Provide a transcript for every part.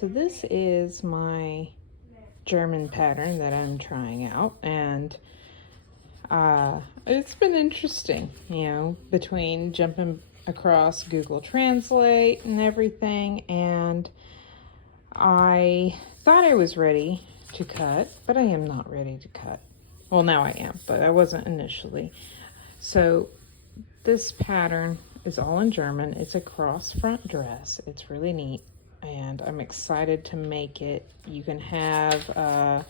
So this is my German pattern that I'm trying out, and it's been interesting, between jumping across Google Translate and everything, and I thought I was ready to cut, but I am not ready to cut. Well, now I am, but I wasn't initially. So this pattern is all in German. It's a cross front dress. It's really neat, and I'm excited to make it. You can have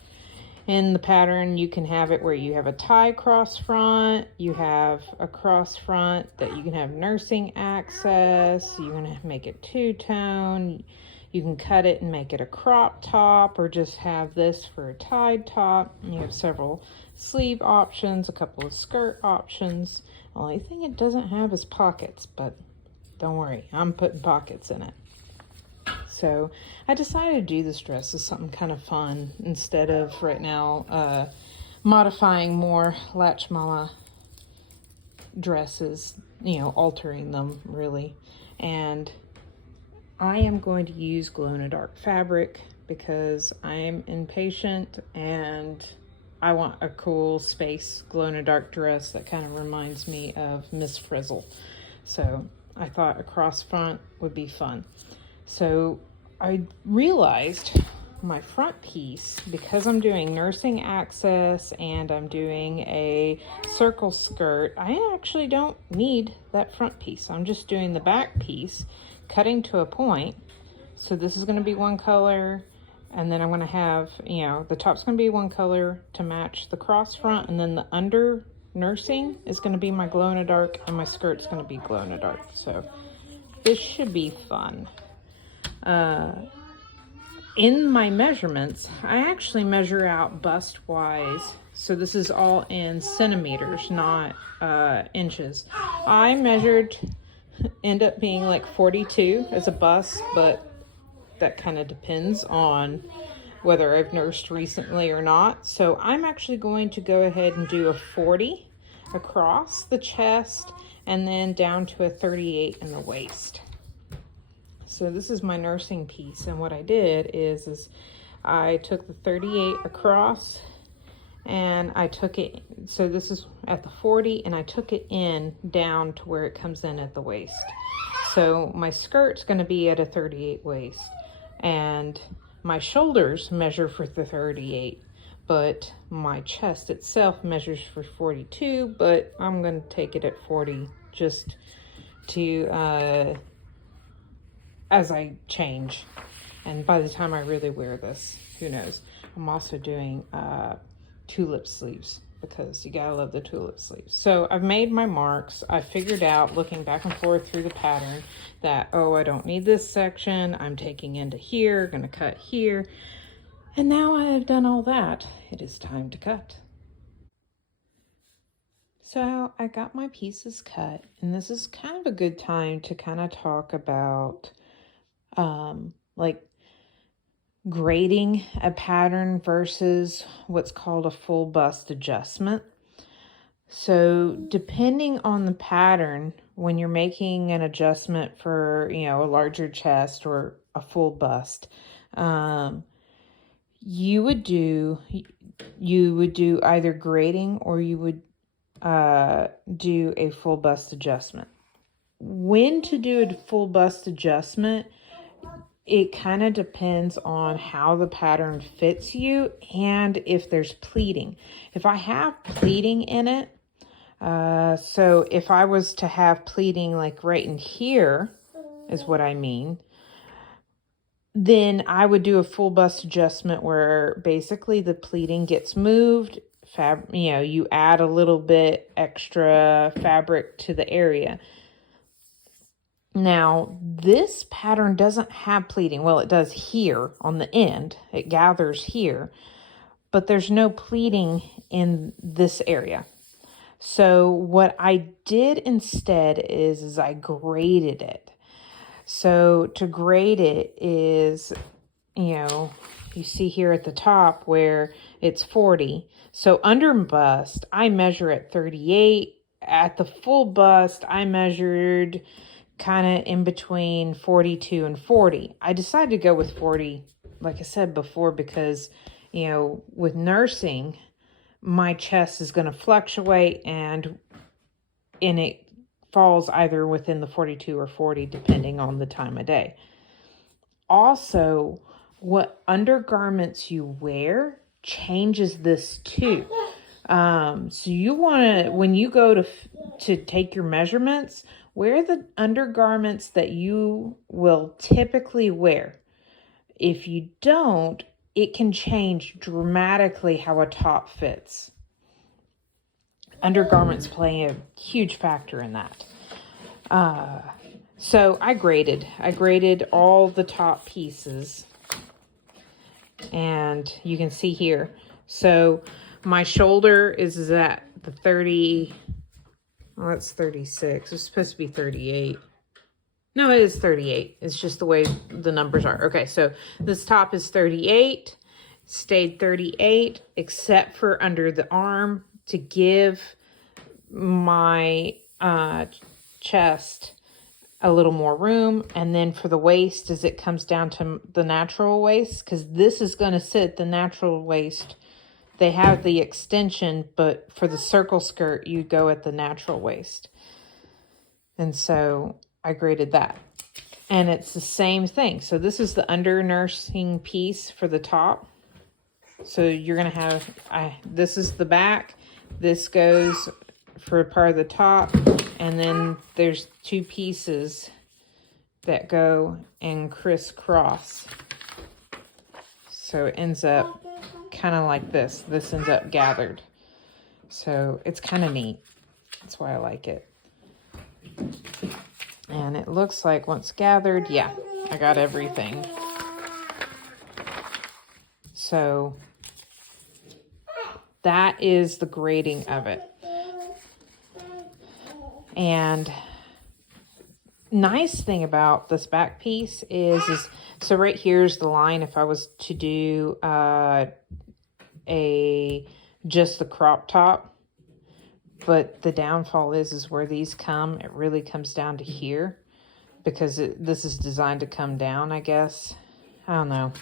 in the pattern, you can have it where you have a tie cross front, you have a cross front that you can have nursing access, you can make it two-tone, you can cut it and make it a crop top, or just have this for a tied top. You have several sleeve options, a couple of skirt options. Only thing it doesn't have is pockets, but don't worry, I'm putting pockets in it. So I decided to do this dress as something kind of fun instead of right now modifying more Latch Mama dresses, altering them really. And I am going to use glow-in-the-dark fabric because I'm impatient and I want a cool space glow-in-the-dark dress that kind of reminds me of Miss Frizzle. So I thought a cross front would be fun. So I realized my front piece, because I'm doing nursing access and I'm doing a circle skirt, I actually don't need that front piece. I'm just doing the back piece, cutting to a point. So this is going to be one color, and then I'm going to have, the top's going to be one color to match the cross front, and then the under nursing is going to be my glow-in-the-dark, and my skirt's going to be glow-in-the-dark. So this should be fun. In my measurements, I actually measure out bust wise. So this is all in centimeters, not inches. I measured, end up being like 42 as a bust, but that kind of depends on whether I've nursed recently or not. So I'm actually going to go ahead and do a 40 across the chest and then down to a 38 in the waist. So this is my nursing piece, and what I did is I took the 38 across and I took it, so this is at the 40, and I took it in down to where it comes in at the waist. So my skirt's going to be at a 38 waist, and my shoulders measure for the 38, but my chest itself measures for 42, but I'm going to take it at 40 just to as I change, and by the time I really wear this, who knows. I'm also doing tulip sleeves because you gotta love the tulip sleeves. So I've made my marks. I figured out, looking back and forth through the pattern, that I don't need this section. I'm taking into here, gonna cut here, and now I have done all that, it is time to cut. So I got my pieces cut, and this is kind of a good time to kind of talk about like grading a pattern versus what's called a full bust adjustment. So depending on the pattern, when you're making an adjustment for, a larger chest or a full bust, you would do either grading or you would do a full bust adjustment. When to do a full bust adjustment, it kind of depends on how the pattern fits you and if there's pleating. If I have pleating in it, so if I was to have pleating like right in here is what I mean, then I would do a full bust adjustment where basically the pleating gets moved. You add a little bit extra fabric to the area. Now, this pattern doesn't have pleating. Well, it does here on the end. It gathers here, but there's no pleating in this area. So what I did instead is I graded it. So to grade it is, you see here at the top where it's 40. So under bust, I measure at 38. At the full bust, I measured kind of in between 42 and 40. I decided to go with 40, like I said before, because, you know, with nursing, my chest is going to fluctuate and it falls either within the 42 or 40, depending on the time of day. Also, what undergarments you wear changes this too. So you want to, when you go to take your measurements, wear the undergarments that you will typically wear. If you don't, it can change dramatically how a top fits. Undergarments play a huge factor in that. So I graded all the top pieces, and you can see here. So my shoulder is at the 30, well, that's 36. It's supposed to be 38. No, it is 38. It's just the way the numbers are. Okay, so this top is 38, stayed 38, except for under the arm to give my chest a little more room. And then for the waist, as it comes down to the natural waist, because this is going to sit the natural waist. They have the extension, but for the circle skirt, you go at the natural waist. And so I graded that. And it's the same thing. So this is the under nursing piece for the top. So you're going to have, this is the back. This goes for part of the top. And then there's two pieces that go and crisscross. So it ends up kind of like this. This ends up gathered. So it's kind of neat. That's why I like it. And it looks like once gathered, yeah, I got everything. So that is the grading of it. And nice thing about this back piece is so right here's the line. If I was to do just the crop top, but the downfall is where these come, it really comes down to here, because this is designed to come down, I guess. I don't know.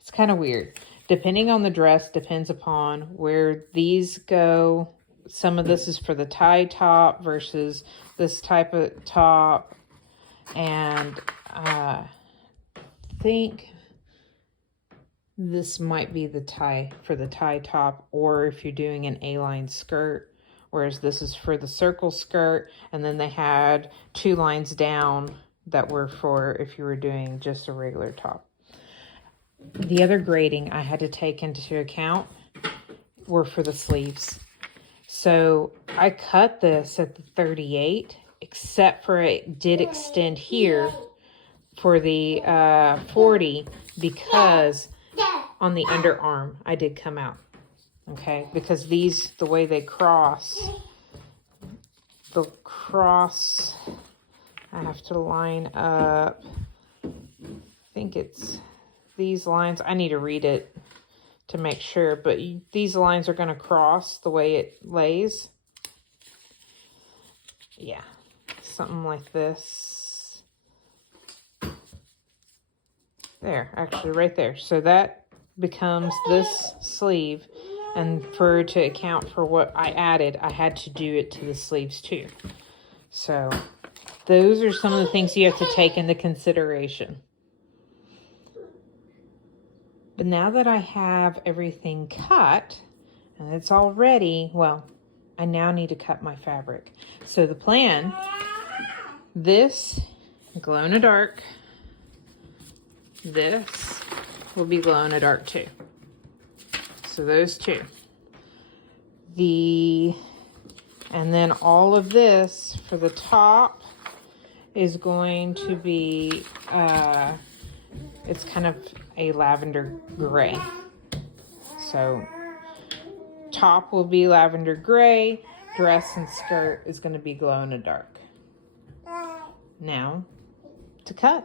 It's kind of weird. Depending on the dress, depends upon where these go. Some of this is for the tie top versus this type of top. And I think this might be the tie for the tie top, or if you're doing an A-line skirt, whereas this is for the circle skirt. And then they had two lines down that were for if you were doing just a regular top. The other grading I had to take into account were for the sleeves. So I cut this at the 38, except for it did extend here for the 40, because on the underarm I did come out. Okay, because these, the way they cross, I have to line up. I think it's these lines. I need to read it to make sure, but these lines are going to cross the way it lays. Yeah, something like this. There, actually right there. So that becomes this sleeve. And to account for what I added, I had to do it to the sleeves too. So those are some of the things you have to take into consideration. But now that I have everything cut and it's all ready, well, I now need to cut my fabric. So the plan, this glow in the dark, this will be glow in the dark too. So those two. And then all of this for the top is going to be, it's kind of a lavender gray. So top will be lavender gray, dress and skirt is going to be glow in the dark. Now to cut.